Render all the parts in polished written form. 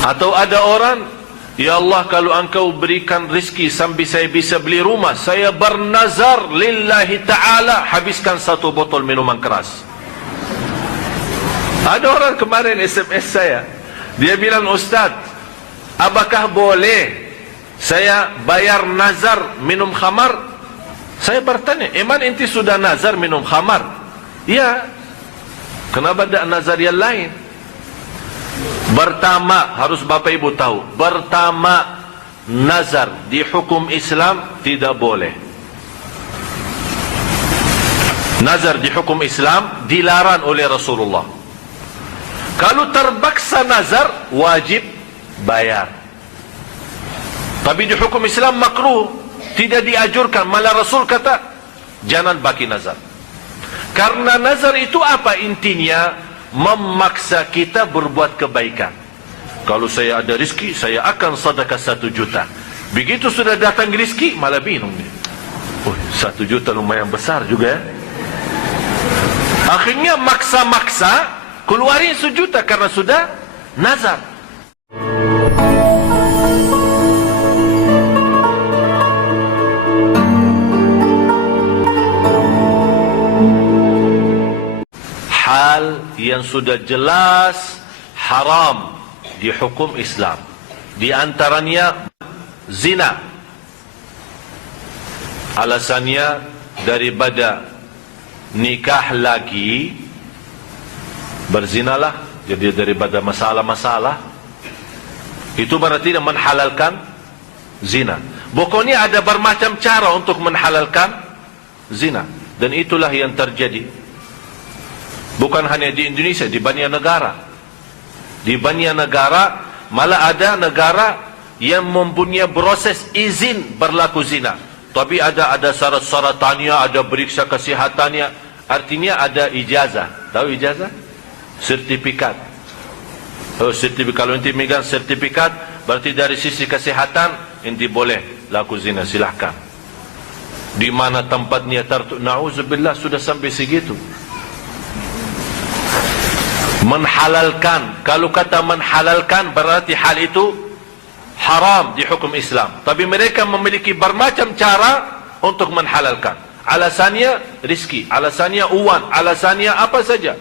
Atau ada orang, ya Allah, kalau engkau berikan rezeki sampai saya bisa beli rumah, saya bernazar lillahi ta'ala habiskan 1 botol minuman keras. Ada orang kemarin SMS saya, dia bilang, Ustaz, apakah boleh saya bayar nazar minum khamar? Saya bertanya, emang enti sudah nazar minum khamar? Ya. Kenapa tidak nazar yang lain? Pertama, harus Bapak Ibu tahu, pertama, nazar di hukum Islam tidak boleh. Nazar di hukum Islam dilarang oleh Rasulullah. Kalau terpaksa nazar, wajib bayar. Tapi di hukum Islam makruh, tidak dianjurkan. Malah Rasul kata, jangan bagi nazar. Karena nazar itu apa intinya? Memaksa kita berbuat kebaikan. Kalau saya ada rezeki, saya akan sedekah 1 juta. Begitu sudah datang rezeki, malah bingung dia. Oh, 1 juta lumayan besar juga ya. Akhirnya maksa-maksa keluarin 1 juta karena sudah nazar. Hal yang sudah jelas haram di hukum Islam. Di antaranya zina. Alasannya daripada nikah lagi, berzinalah, jadi daripada masalah-masalah. Itu berarti menhalalkan zina. Pokoknya ada bermacam cara untuk menhalalkan zina. Dan itulah yang terjadi. Bukan hanya di Indonesia, di banyak negara. Di banyak negara, malah ada negara yang mempunyai proses izin berlaku zina. Tapi ada syarat-syaratannya, ada periksa kesihatannya. Artinya ada ijazah. Tahu ijazah? Sertifikat. Oh, sertifikat. Kalau inti megang sertifikat, berarti dari sisi kesehatan, inti boleh laku zina, silahkan. Di mana tempatnya tertutup, na'udzubillah, sudah sampai segitu. Menhalalkan. Kalau kata menhalalkan, berarti hal itu haram di hukum Islam. Tapi mereka memiliki bermacam cara untuk menhalalkan. Alasannya rizki, alasannya uang, alasannya apa saja.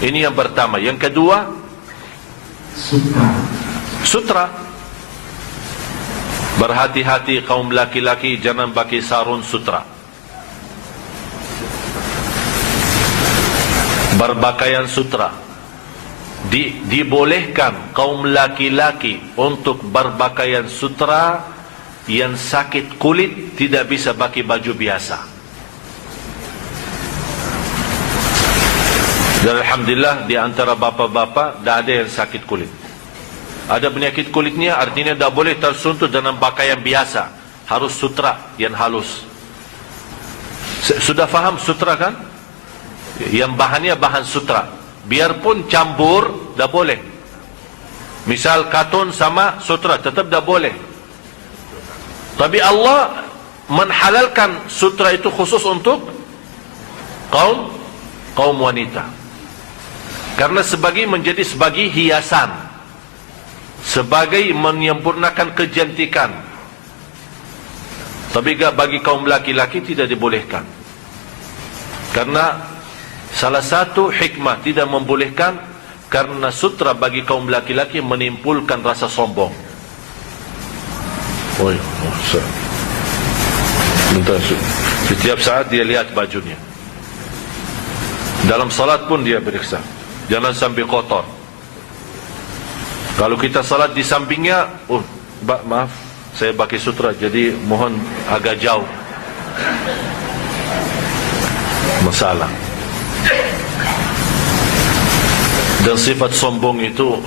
Ini yang pertama. Yang kedua, sutra. Berhati-hati kaum laki-laki, jangan pakai sarung sutra. Berpakaian sutra. Dibolehkan kaum laki-laki untuk berpakaian sutra. Yang sakit kulit tidak bisa pakai baju biasa. Dan alhamdulillah di antara bapa-bapa tidak ada yang sakit kulit. Ada penyakit kulitnya, artinya tidak boleh tersentuh dengan pakaian biasa. Harus sutra yang halus. Sudah faham sutra kan? Yang bahannya bahan sutra. Biarpun campur, dah boleh. Misal katun sama sutra, tetap dah boleh. Tapi Allah menhalalkan sutra itu khusus untuk kaum wanita. Karena menjadi sebagai hiasan, sebagai menyempurnakan kecantikan. Tapi bagi kaum laki-laki tidak dibolehkan. Karena salah satu hikmah tidak membolehkan, karena sutra bagi kaum laki-laki menimbulkan rasa sombong. Setiap saat dia lihat bajunya. Dalam salat pun dia periksa, jangan sampai kotor. Kalau kita salat di sampingnya, maaf, saya pakai sutra, jadi mohon agak jauh. Masalah. Dan sifat sombong itu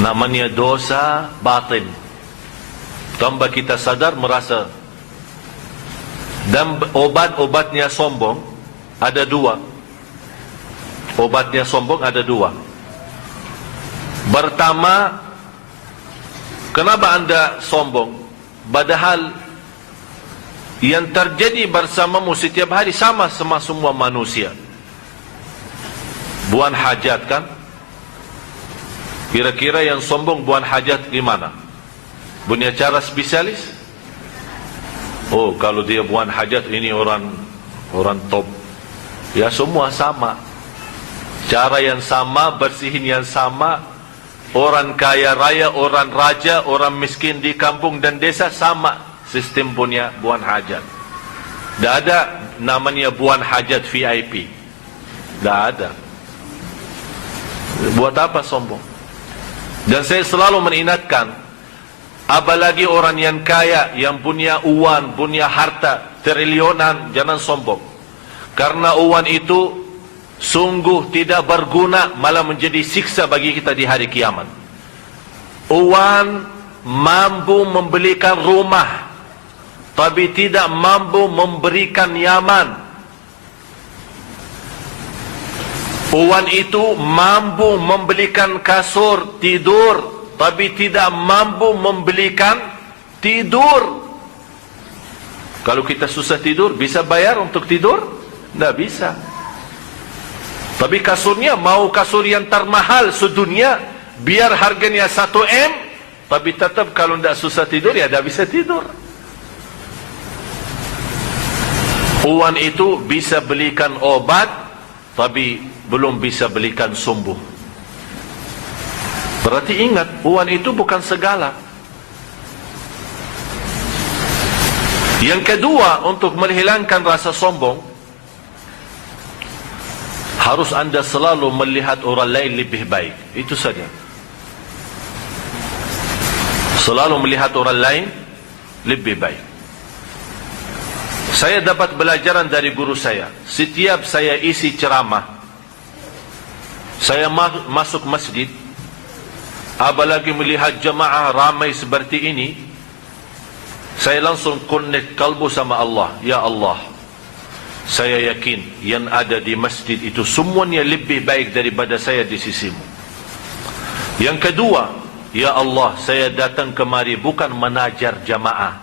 namanya dosa batin. Tambah kita sadar, merasa. Dan obat-obatnya sombong ada 2. Obatnya sombong ada 2. Pertama, kenapa anda sombong? Padahal yang terjadi bersamamu setiap hari sama semua manusia. Buang hajat kan? Kira-kira yang sombong buang hajat gimana? Punya cara spesialis? Oh, kalau dia buang hajat ini orang top. Ya, semua sama. Cara yang sama, bersihin yang sama. Orang kaya raya, orang raja, orang miskin di kampung dan desa sama sistem punya buang hajat. Tak ada namanya buang hajat VIP. Tak ada. Buat apa sombong? Dan saya selalu mengingatkan, apalagi orang yang kaya, yang punya uang, punya harta triliunan, jangan sombong. Karena uang itu sungguh tidak berguna, malah menjadi siksa bagi kita di hari kiamat. Uang mampu membelikan rumah, tapi tidak mampu memberikan nyaman. Uang itu mampu membelikan kasur tidur, tapi tidak mampu membelikan tidur. Kalau kita susah tidur, bisa bayar untuk tidur? Tidak bisa. Tapi kasurnya, mau kasur yang termahal sedunia, biar harganya 1 M, tapi tetap kalau tidak susah tidur, ya tidak bisa tidur. Uang itu bisa belikan obat, tapi belum bisa belikan sembuh. Berarti ingat, uang itu bukan segala. Yang kedua, untuk menghilangkan rasa sombong, harus anda selalu melihat orang lain lebih baik. Itu saja. Selalu melihat orang lain lebih baik. Saya dapat pelajaran dari guru saya. Setiap saya isi ceramah, saya masuk masjid, apalagi melihat jemaah ramai seperti ini, saya langsung connect kalbu sama Allah. Ya Allah, saya yakin yang ada di masjid itu semuanya lebih baik daripada saya di sisimu. Yang kedua, ya Allah, saya datang kemari bukan menajar jamaah,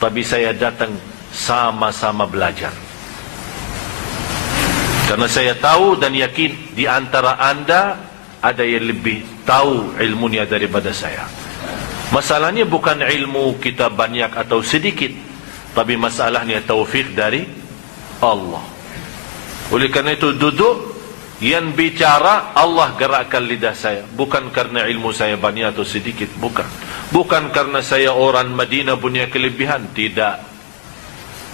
tapi saya datang sama-sama belajar. Karena saya tahu dan yakin di antara anda ada yang lebih tahu ilmunya daripada saya. Masalahnya bukan ilmu kita banyak atau sedikit, tapi masalahnya taufik dari Allah. Oleh karena itu duduk, yang bicara Allah gerakkan lidah saya. Bukan karena ilmu saya banyak atau sedikit, bukan. Bukan karena saya orang Madinah punya kelebihan, tidak.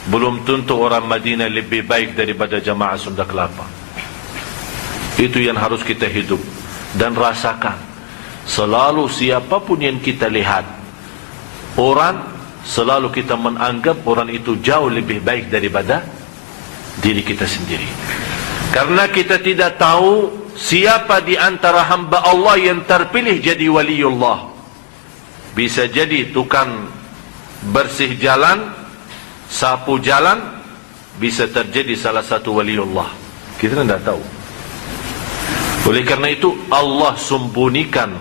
Belum tentu orang Madinah lebih baik daripada jamaah Sunda Kelapa. Itu yang harus kita hidup dan rasakan. Selalu siapapun yang kita lihat, orang, selalu kita menganggap orang itu jauh lebih baik daripada diri kita sendiri. Karena kita tidak tahu siapa di antara hamba Allah yang terpilih jadi waliullah. Bisa jadi tukang bersih jalan, sapu jalan, bisa terjadi salah satu waliullah. Kita tidak tahu. Oleh karena itu Allah sembunyikan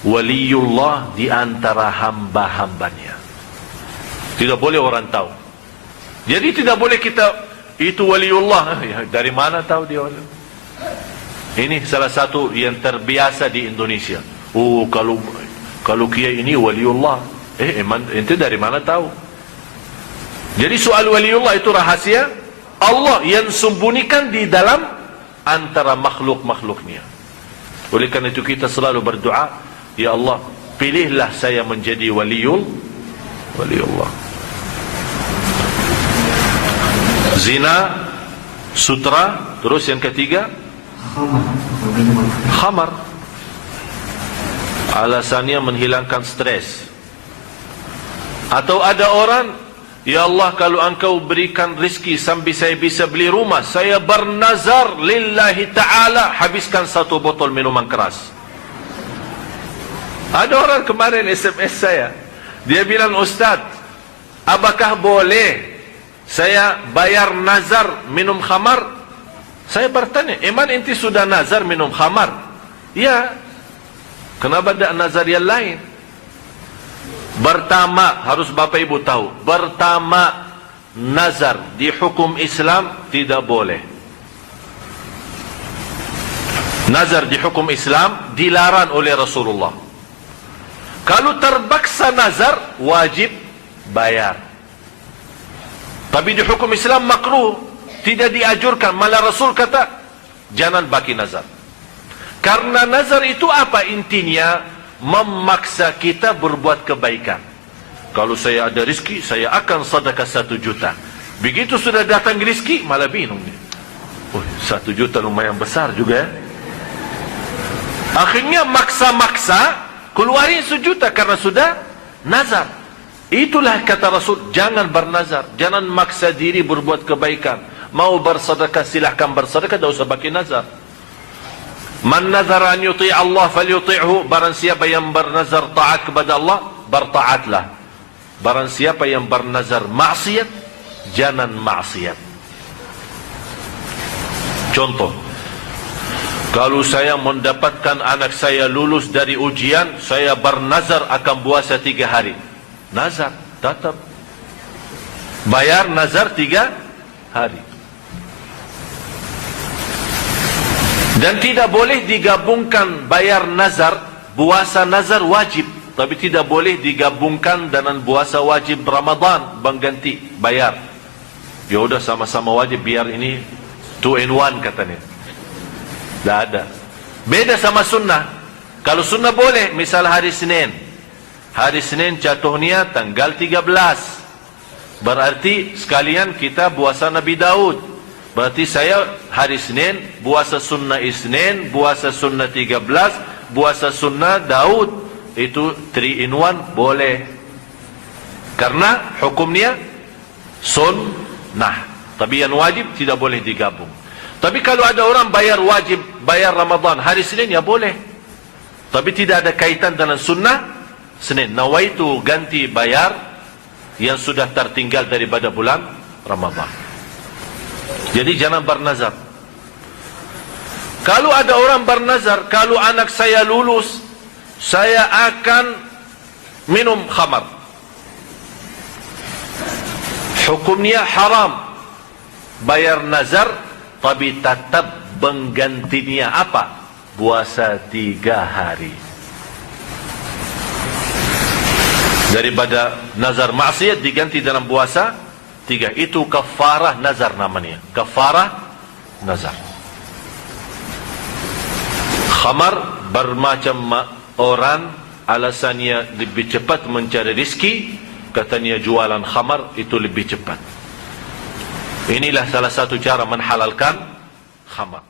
waliullah di antara hamba-hambanya. Tidak boleh orang tahu. Jadi tidak boleh kita, itu waliullah, ya, dari mana tahu dia waliullah? Ini salah satu yang terbiasa di Indonesia. Oh, kalau kiai ini waliullah. Emang ente dari mana tahu? Jadi soal waliullah itu rahasia Allah yang sembunyikan di dalam antara makhluk-makhluknya. Oleh karena itu kita selalu berdoa, ya Allah, pilihlah saya menjadi waliullah. Zina, sutra, terus yang ketiga khamar. Alasannya menghilangkan stres. Atau ada orang, ya Allah, kalau engkau berikan rezeki sampai saya bisa beli rumah, saya bernazar lillahi ta'ala habiskan 1 botol minuman keras. Ada orang kemarin SMS saya, dia bilang, Ustaz, apakah boleh saya bayar nazar minum khamar? Saya bertanya, emang ente sudah nazar minum khamar? Ya. Kenapa tidak nazar yang lain? Pertama, harus Bapak Ibu tahu, pertama, nazar di hukum Islam tidak boleh. Nazar di hukum Islam dilarang oleh Rasulullah. Kalau terpaksa nazar, wajib bayar. Tapi di hukum Islam makruh, tidak dianjurkan. Malah Rasul kata, jangan bagi nazar. Karena nazar itu apa intinya? Memaksa kita berbuat kebaikan. Kalau saya ada rezeki, saya akan sedekah 1 juta. Begitu sudah datang rezeki, malah bingung dia. Oh, 1 juta lumayan besar juga ya. Akhirnya maksa-maksa keluarin 1 juta karena sudah nazar. Itulah kata Rasul, jangan bernazar, jangan maksa diri berbuat kebaikan. Mau bersedekah silahkan bersedekah, tidak usah bagi nazar. Man nazara an yuti' Allah falyuti'hu. Barang siapa yang bernazar taat kepada Allah, bertaatlah. Barang siapa yang bernazar maksiat, jangan maksiat. Contoh, kalau saya mendapatkan anak saya lulus dari ujian, saya bernazar akan puasa 3 hari. Nazar, tetap bayar nazar 3 hari. Dan tidak boleh digabungkan bayar nazar, puasa nazar wajib. Tapi tidak boleh digabungkan dengan puasa wajib Ramadan, mengganti, bayar. Ya udah sama-sama wajib, biar ini 2 in 1 katanya. Tidak ada. Beda sama sunnah. Kalau sunnah boleh, misal hari Senin. Hari Senin jatuhnya tanggal 13. Berarti sekalian kita puasa Nabi Daud. Berarti saya hari Senin, puasa sunnah Isnin, puasa sunnah 13, puasa sunnah Daud. Itu 3 in 1 boleh. Karena hukumnya sunnah. Tapi yang wajib tidak boleh digabung. Tapi kalau ada orang bayar wajib, bayar Ramadan hari Senin, ya boleh. Tapi tidak ada kaitan dengan sunnah Senin. Nawaitu ganti bayar yang sudah tertinggal daripada bulan Ramadan. Jadi jangan bernazar. Kalau ada orang bernazar, kalau anak saya lulus, saya akan minum khamar. Hukumnya haram. Bayar nazar, tapi tetap menggantinya apa? Puasa 3 hari. Daripada nazar maksiat diganti dalam puasa 3. Itu kafarah nazar namanya. Kafarah nazar. Khamar bermacam orang alasannya lebih cepat mencari rezeki, katanya jualan khamar itu lebih cepat. Inilah salah satu cara menghalalkan khamar.